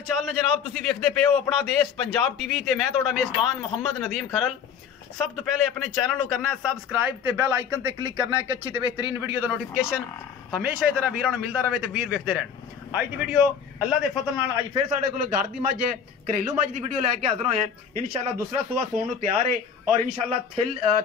हाल चाल ने जनाब, तुसी वेखदे पे हो अपना देश पंजाब टीवी ते मैं तुहाडा मेज़बान मोहम्मद नदीम खरल। सब तो पहले अपने चैनल को करना है सबसक्राइब ते बेल आइकन ते क्लिक करना है कि अच्छी ते बेहतरीन वीडियो का नोटिफिकेशन हमेशा ही तरह वीरां नूं मिलता रहे ते वीर वेखदे रहन। अज की वीडियो अल्लाह के फजल नाल अज फिर साडे कोल घर की मझ है, घरेलू मझ की वीडियो लैके हाजिर होए हैं। इंशाअल्लाह दूसरा सूआ सोन नूं तैयार है और इंशाअल्लाह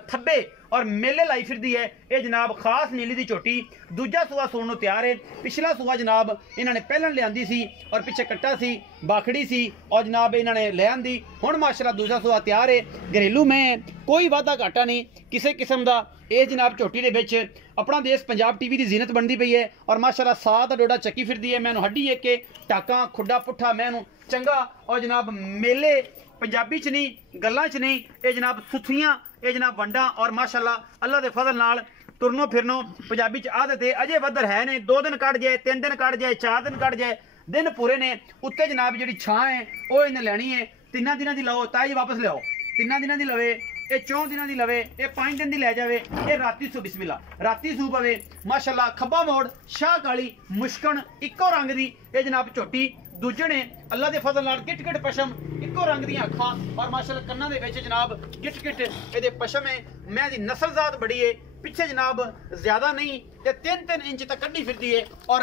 थब्बे और मेले लाई फिरदी है। ये जनाब खास नीली दी झोटी दूजा सूआ सोन नूं तैयार है। पिछला सूआ जनाब इन्होंने पहलन लियांदी सी और पिछे कट्टा सी बाखड़ी सी और जनाब इन्होंने ले आंदी। हुण माशाअल्लाह दूसरा सूआ तैयार है। घरेलू में कोई वाधा घाटा नहीं किसी किस्म का। ये जनाब झोटी दे विच अपना देश पंजाब टीवी की जीनत बनती पई है और माशाअल्लाह साथ डोडा चक्की फिरदी है। मैनू हड्डी एक के टाका खुडा पुठा मैनू चंगा और जनाब मेले पंजाबी च नहीं गल्लां च नहीं, ये जनाब सुथियां, ये जनाब वंडा और माशाअल्लाह अल्लाह के फजल नाल तुरनो फिरनो पंजाबी च आदत है। अजे बदर है ने 2 दिन कट जाए 3 दिन कट जाए 4 दिन कट जाए दिन पूरे ने उत्ते जनाब जी छां है वो इन्हें लैनी है। 3 दिनों की लाओ ताई वापस लियाओ, 3 दिनों की लवे, ये 4 दिनों की लवे, ये 5 दिन की लै जाए, ये राती सू बिस्मिल्ला राती सू पवे माशाअल्लाह। खब्बा मोड़ शाह काली मुश्कन इको रंग की ये जनाब झोटी दूजे ने अल्लाह के फजल नाल गिट गिट पशम इको रंग दी अखां और माशाअल्लाह कन्नां दे विच जनाब गिट गिट ये पशम है। मैं दी नस्ल जात बड़ी है पिछे जनाब ज्यादा नहीं ते 3-3 इंच तक कड्डी फिरदी है और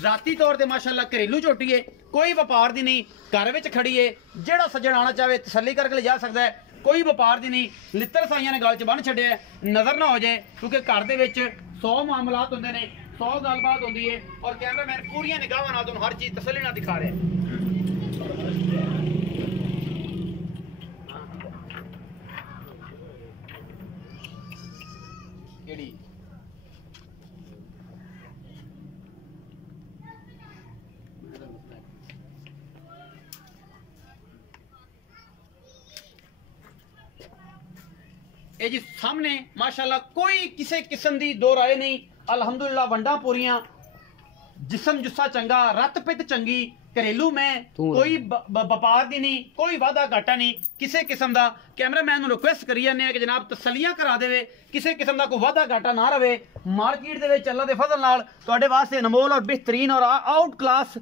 जाती तौर पर माशाअल्लाह घरेलू झोटी है, कोई व्यापार दी नहीं, घर विच खड़ी है। जेड़ा सज्जन आना चाहे तसल्ली करके ले जा सकता है, कोई व्यापार दी नहीं। लित्तर साइयां ने गल च बन छड्डिया नजर ना हो जाए क्योंकि घर दे विच 100 मामलात होंदे ने, 100 गलबात होंदी है और कैमरामैन पूरी निगाहां नाल तुहानूं हर चीज़ तसल्ली नाल दिखा रहे हैं। ये जी सामने माशाअल्लाह कोई किसी किस्म की दो राय नहीं। अल्हम्दुलिल्लाह वंडा पूरियां, जिसम जुस्सा चंगा, रत पित चंगी, घरेलू में कोई व्यापार दी नहीं, कोई वादा घाटा नहीं किसी किस्म का। कैमरामैन नूं रिक्वेस्ट करी जाने कि जनाब तसल्लियां करा देवे, किसी किस्म का कोई वादा घाटा ना रहे। मार्केट दे विच अल्लाह दे फजल नाल तुहाडे वास्ते अनमोल और बेहतरीन और आउट क्लास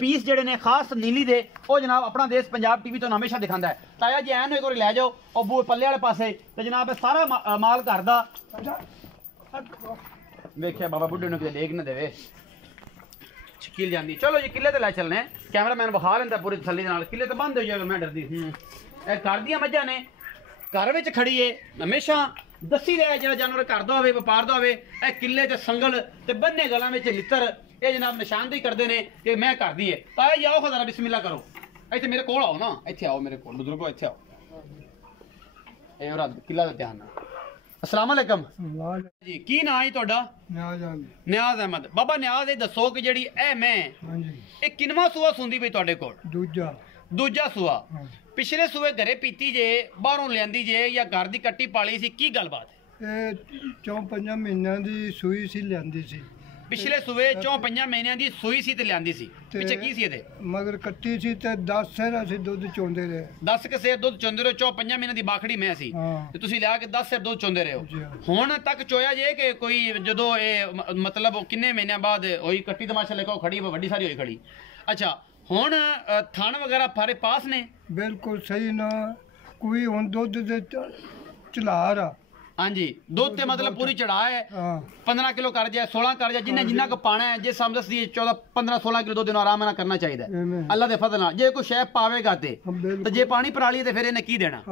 पीस जेडे ने खास नीली दे वो जनाब अपना देश पंजाब टीवी तो हमेशा दिखाता है। ताया जी ऐन एक बार लै जाओ और बूहे पल्ले वाले पासे तो जनाब सारा माल घर दा वेख्या बाबा बुढ़े नूं किते लेक ना देवे किल जांदी। चलो जी किले ते लै चलने, कैमरामैन विखा लैंदा पूरी तसल्ली नाल। किले तो बंद हो जाएगा मैं डरदी घर दियां मझां ने घर विच खड़ी है हमेशा दसी रहा जो जानवर घर दा होवे व्यापार दा होवे। ए किले ते संगल ते बन्ने गलां विच लित्तर ये जनाब निशानदेही करते हैं कि मैं कर दी है। ताया जी आओ खजरा बिस्मिल्ला करो, इतने मेरे कोल आओ ना, इतने आओ मेरे कोल बुजुर्गो, इतने आओ किला का ध्यान। अस्सलाम वालेकुम जी, की ना है तुहाडा? नियाज अहमद। बाबा नियाज ये दसो कि जिहड़ी ए मैं ये किनवा सूआ सुंदी पई तुहाडे कोल? दूजा सूआ। पिछले सूए घरे पीती जे बाहरों लियांदी जे या घर दी कट्टी पाली सी, की गलबात है? 4-5 महीनों की सूई सी लियांदी सी। पिछले सूए 4-5 महीनों की सूई सी ते लियांदी सी। पिछे की सी इहदे? मगर कट्टी सी ते 10 सेर असीं दुध चोंदे रहे। 10 के सेर दुध चोंदे रहे। 4-5 महीने की बाखड़ी मैं सी ते तुसीं लिया के 10 सेर दुध चोंदे रहे हो। हुण तक चोया जे कि कोई जदों ये मतलब किन्ने महीनों बाद होई कट्टी तमाशा लेको खड़ी वड्डी सारी होई खड़ी। अच्छा हुण थान वगैरह फारे पास ने? बिल्कुल सही ना, कोई हुण दुध दे चलार आ। हाँ जी दुध ते मतलब पूरी चढ़ा है 15 किलो कर जाए 16 कर जाए जिन्हें जिन्ना को पाना है। जे समझ दी 14-15-16 किलो 2 दिन आराम ना करना चाहिए अल्लाह दे फजल नाल। जे कोई शै पावेगा ते जे पानी पराली ते फिर इन्हें की देना।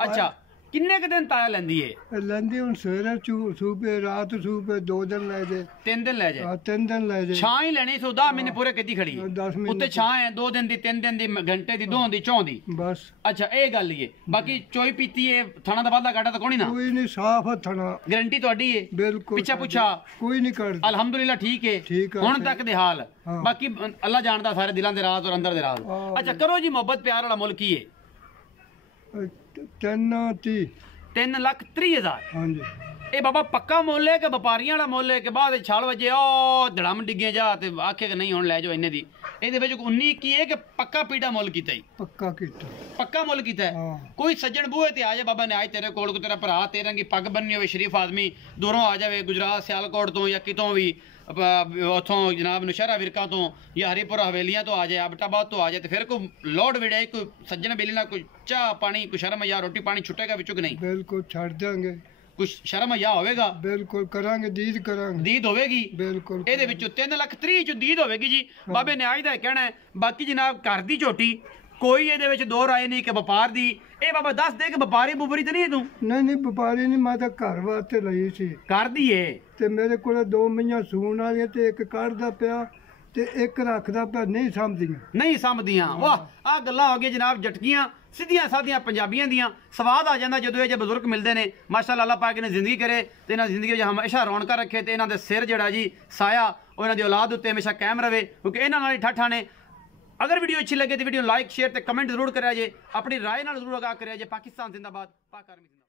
अच्छा किन्ने के दिन ताया लेंदी है? लेंदी हुण सवेरे सूपे रात सूपे 2 दिन ले जाए 3 दिन ले जाए 3 दिन ले जाए। छां ही लेनी सो 10 महीने पूरे कितनी खड़ी है उत्ते छां है 2 दिन दी 3 दिन दी घंटे दी 2 दी 4 दी बस। अच्छा ये गल ही है। बाकी चोई पीती है थाना दा वादा घाटा तो कोई ना? कोई नहीं साफ है थाना, गारंटी तुहाडी है? बिल्कुल पिछा पुछा कोई नहीं कर। अल्हम्दुलिल्लाह ठीक है हुण तक दे हाल बाकी अल्लाह जानदा सारे दिलां दे राज और अंदर दे राज। अच्छा करो जी मोहब्बत प्यार वाला मुल्क की है? 3,30,000। हाँ जी ये बाबा पक्का मुल है कि व्यापारियों वाला मुल है कि बाद छाल वजे ओ धड़म डिगे जा ते आखे कि नहीं हुण लै जाओ इन्ने दी? ਇਹਦੇ ਵਿੱਚ 19 ਕੀ ਹੈ कि पक्का पीड़ा मुल कीता ही? पक्का मुल कीता है। कोई सज्जन बूहे ते आ जाए बाबा ने आज तेरे कोल को तेरा भरा तेरे की पग बन्नी होवे शरीफ आदमी दूरों आ जाए गुजरात सियालकोट तो या कितों भी ਉਥੋਂ ਜਨਾਬ ਨੁਸ਼ਹਿਰਾ ਵਿਰਕਾਂ ਤੋਂ ਜਾਂ ਹਰੀਪੁਰ ਹਵੇਲੀਆਂ ਤੋਂ ਆ ਜਾਏ, ਆਬਟਾਬਾਦ ਤੋਂ ਆ ਜਾਏ, ਤੇ ਫਿਰ ਕੋਈ ਲੋੜ ਵਿੜੇ ਕੋਈ ਸੱਜਣ ਬੇਲੀ ਨਾਲ ਕੋਈ ਚਾਹ ਪਾਣੀ ਕੋਈ ਸ਼ਰਮ ਜਾਂ ਰੋਟੀ ਪਾਣੀ ਛੁੱਟੇਗਾ ਵਿੱਚੋਂ ਕਿ ਨਹੀਂ? ਬਿਲਕੁਲ ਛੱਡ ਦਿਆਂਗੇ। ਕੁਛ ਸ਼ਰਮ ਜਾਂ ਹੋਵੇਗਾ? ਬਿਲਕੁਲ ਕਰਾਂਗੇ, ਦੀਦ ਕਰਾਂਗੇ। ਦੀਦ ਹੋਵੇਗੀ ਬਿਲਕੁਲ। ਇਹਦੇ ਵਿੱਚੋਂ 3,30,000 ਚ ਦੀਦ ਹੋਵੇਗੀ ਜੀ। ਬਾਬੇ ਨਿਆਜ਼ ਦਾ ਕਹਿਣਾ ਹੈ। ਬਾਕੀ ਜਨਾਬ ਘਰ ਦੀ ਝੋਟੀ ਕੋਈ ਇਹਦੇ ਵਿੱਚ ਦੋ ਰਾਏ ਨਹੀਂ ਕਿ ਵਪਾਰ ਦੀ। ਇਹ ਬਾਬਾ ਦੱਸ ਦੇ ਕਿ ਵਪਾਰੀ ਬੁਬਰੀ ਤੇ ਨਹੀਂ ਤੂੰ? ਨਹੀਂ ਵਪਾਰੀ ਨਹੀਂ, ਮੈਂ ਤਾਂ ਘਰ ਵਾਸਤੇ ਲਈ ਸੀ। ਘਰ ਦੀ ਏ ਤੇ ਮੇਰੇ ਕੋਲ 2 ਮਈਆਂ ਸੂਣ ਵਾਲੀਆਂ ਤੇ ਇੱਕ ਕੱਢਦਾ ਪਿਆ ਤੇ ਇੱਕ ਰੱਖਦਾ ਪਿਆ, ਨਹੀਂ ਸਮਝਦੀਆਂ। ਨਹੀਂ ਸਮਝਦੀਆਂ। ਵਾਹ, ਆਹ ਗੱਲਾਂ ਹੋ ਗਈਆਂ ਜਨਾਬ ਜਟਕੀਆਂ ਸਿੱਧੀਆਂ ਸਾਦੀਆਂ ਪੰਜਾਬੀਆਂ ਦੀਆਂ। ਸਵਾਦ ਆ ਜਾਂਦਾ ਜਦੋਂ ਇਹ ਜੇ ਬਜ਼ੁਰਗ ਮਿਲਦੇ ਨੇ। ਮਾਸ਼ਾਅੱਲਾ, ਅੱਲਾਹ ਪਾਕ ਨੇ ਜ਼ਿੰਦਗੀ ਕਰੇ ਤੇ ਇਹਨਾਂ ਦੀ ਜ਼ਿੰਦਗੀ ਵਿੱਚ ਹਮੇਸ਼ਾ ਰੌਣਕਾਂ ਰੱਖੇ ਤੇ ਇਹਨਾਂ ਦੇ ਸਿਰ ਜਿਹੜਾ ਜੀ ਸਾਇਆ ਉਹ ਇਹਨਾਂ ਦੀ ਔਲਾਦ ਉੱਤੇ ਹਮੇਸ਼ਾ ਕਾਇਮ ਰਵੇ, ਕਿਉਂਕਿ ਇਹਨਾਂ ਨਾਲ ਹੀ ਠਾਠਾਂ ਨੇ। अगर वीडियो अच्छी लगे तो वीडियो लाइक शेयर ते कमेंट जरूर करें जे, अपनी राय नाल जरूर आगाह करें जे। पाकिस्तान जिंदाबाद, पाक आर्मी जिंदाबाद।